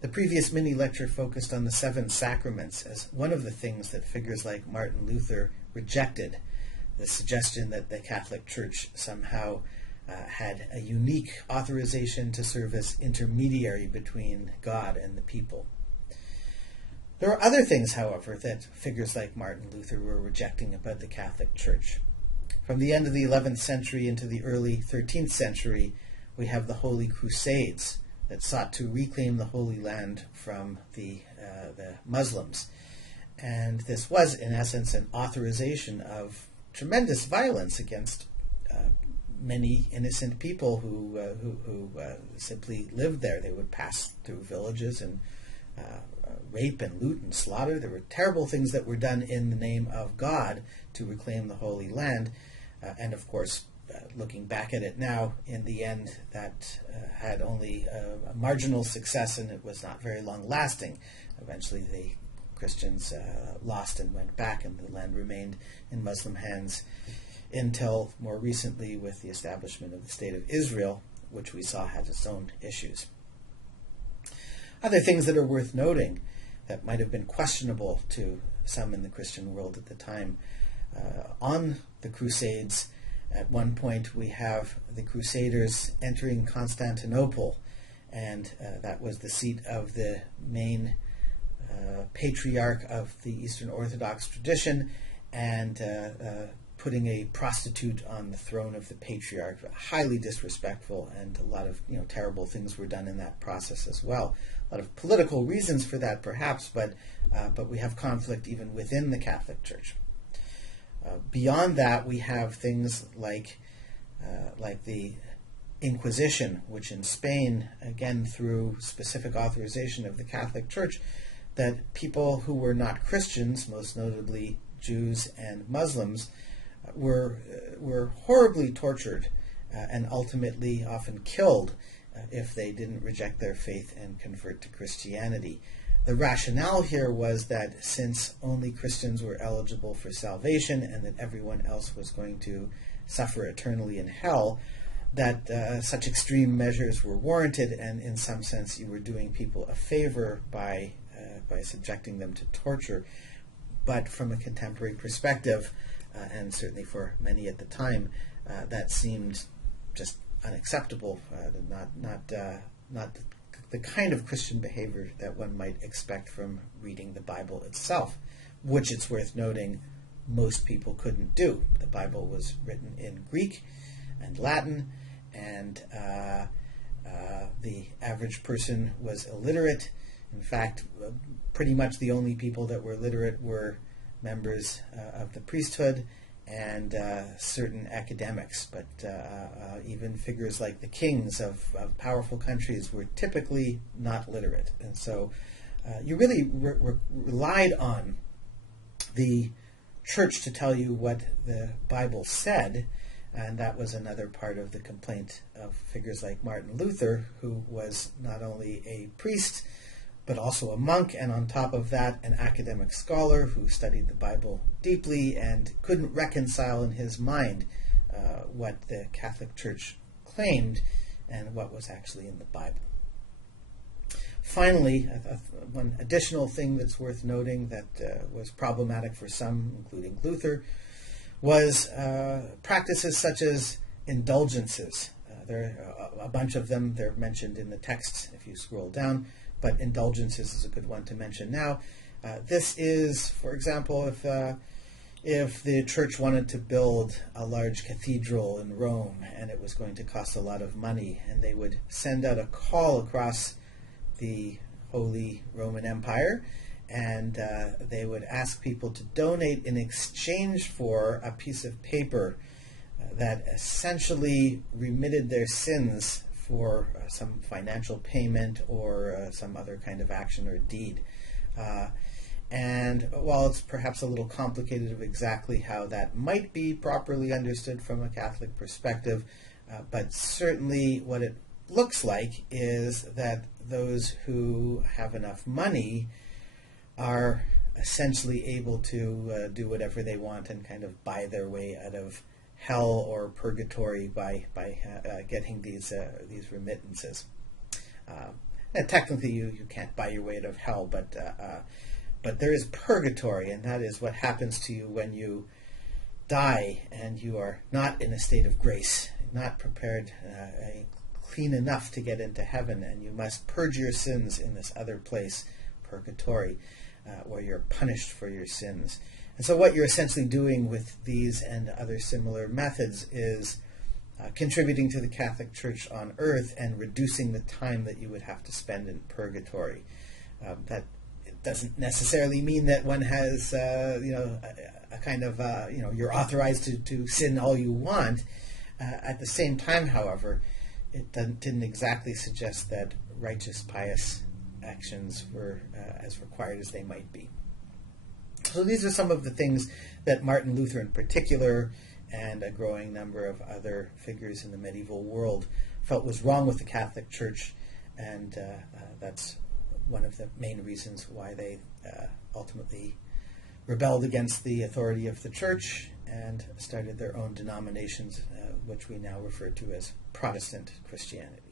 The previous mini-lecture focused on the 7 sacraments as one of the things that figures like Martin Luther rejected, the suggestion that the Catholic Church somehow had a unique authorization to serve as intermediary between God and the people. There are other things, however, that figures like Martin Luther were rejecting about the Catholic Church. From the end of the 11th century into the early 13th century, we have the Holy Crusades that sought to reclaim the Holy Land from the Muslims. And this was, in essence, an authorization of tremendous violence against many innocent people who simply lived there. They would pass through villages and rape and loot and slaughter. There were terrible things that were done in the name of God to reclaim the Holy Land. And of course, looking back at it now, in the end, that had only a marginal success, and it was not very long lasting. Eventually, the Christians lost and went back, and the land remained in Muslim hands until more recently with the establishment of the State of Israel, which we saw had its own issues. Other things that are worth noting that might have been questionable to some in the Christian world at the time. On the Crusades, at one point we have the Crusaders entering Constantinople, and that was the seat of the main patriarch of the Eastern Orthodox tradition, and putting a prostitute on the throne of the patriarch. Highly disrespectful, and a lot of terrible things were done in that process as well. A lot of political reasons for that, perhaps, but we have conflict even within the Catholic Church. Beyond that, we have things like the Inquisition, which in Spain, again through specific authorization of the Catholic Church, that people who were not Christians, most notably Jews and Muslims, were horribly tortured and ultimately often killed if they didn't reject their faith and convert to Christianity. The rationale here was that since only Christians were eligible for salvation and that everyone else was going to suffer eternally in hell, that such extreme measures were warranted, and in some sense you were doing people a favor by subjecting them to torture. But from a contemporary perspective, and certainly for many at the time, that seemed just unacceptable, not the kind of Christian behavior that one might expect from reading the Bible itself, which, it's worth noting, most people couldn't do. The Bible was written in Greek and Latin, and the average person was illiterate. In fact, pretty much the only people that were literate were members of the priesthood and certain academics, but even figures like the kings of powerful countries were typically not literate. And so you really relied on the church to tell you what the Bible said, and that was another part of the complaint of figures like Martin Luther, who was not only a priest, but also a monk, and on top of that, an academic scholar who studied the Bible deeply and couldn't reconcile in his mind what the Catholic Church claimed and what was actually in the Bible. Finally, one additional thing that's worth noting that was problematic for some, including Luther, was practices such as indulgences. There are a bunch of them. They're mentioned in the text if you scroll down, but indulgences is a good one to mention now. This is, for example, if the church wanted to build a large cathedral in Rome and it was going to cost a lot of money, and they would send out a call across the Holy Roman Empire, and they would ask people to donate in exchange for a piece of paper that essentially remitted their sins for some financial payment or some other kind of action or deed. And while it's perhaps a little complicated of exactly how that might be properly understood from a Catholic perspective, but certainly what it looks like is that those who have enough money are essentially able to do whatever they want and kind of buy their way out of hell or purgatory by getting these remittances. technically you can't buy your way out of hell, but there is purgatory, and that is what happens to you when you die and you are not in a state of grace, not prepared, clean enough to get into heaven, and you must purge your sins in this other place, purgatory, where you're punished for your sins. And so what you're essentially doing with these and other similar methods is contributing to the Catholic Church on earth and reducing the time that you would have to spend in purgatory. That it doesn't necessarily mean that one has, a kind of, you're authorized to sin all you want. At the same time, however, it didn't exactly suggest that righteous, pious actions were as required as they might be. So these are some of the things that Martin Luther in particular and a growing number of other figures in the medieval world felt was wrong with the Catholic Church, and that's one of the main reasons why they ultimately rebelled against the authority of the Church and started their own denominations, which we now refer to as Protestant Christianity.